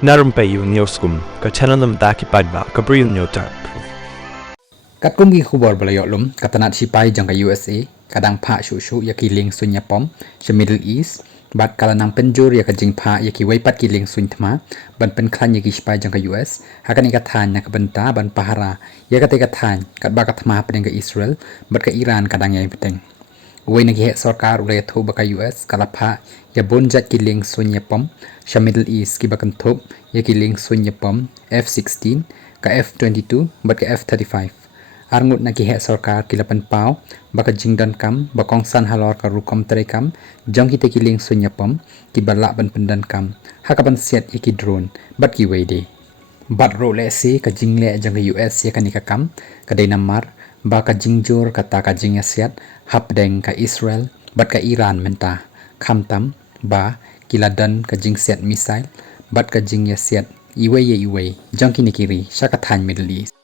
Na Rympei U Hynñiewtrep ka channel namar ki paidbah ka Bri U Hynñiewtrep. Kat kungi khubor balayo lum katanat sipai jang ka USA kadang Phah shu yaki liengsuiñ ïapom the Middle East bat kalanang penjur yaka jing Phah yaki waipat ki liengsuiñ thma ban pen klan yaki sipai jang ka US hakan ikathan nabynta ban pahara yaka tekathan kat ba ka thma hapdeng ka Israel bat ka Iran kadang yai hapdeng Uway naghihe sarkar ulay atho baka US kalapha ya bonjat ki liengsuiñ ïapom the Middle East ki bakan thop yaki liengsuiñ ïapom F-16 ka F-22 bat ka F-35 Arngut naghihe sarkar kilapan pau baka jingdan kam bakong san halor ka rukom terekam jong kita ki liengsuiñ ïapom ki balak ban pendan kam hakapan siat yaki drone bat ki wayde bat ro le se ka jingle jang ka US ya kanika kam kadai namar baka jingjur kata ka jingïakynad hapdeng ka Israel bat ka Iran menta khamtam ba kiladan ka jingsiat missile bat ka jingïakynad iway jang kinikiri syakathan Middle East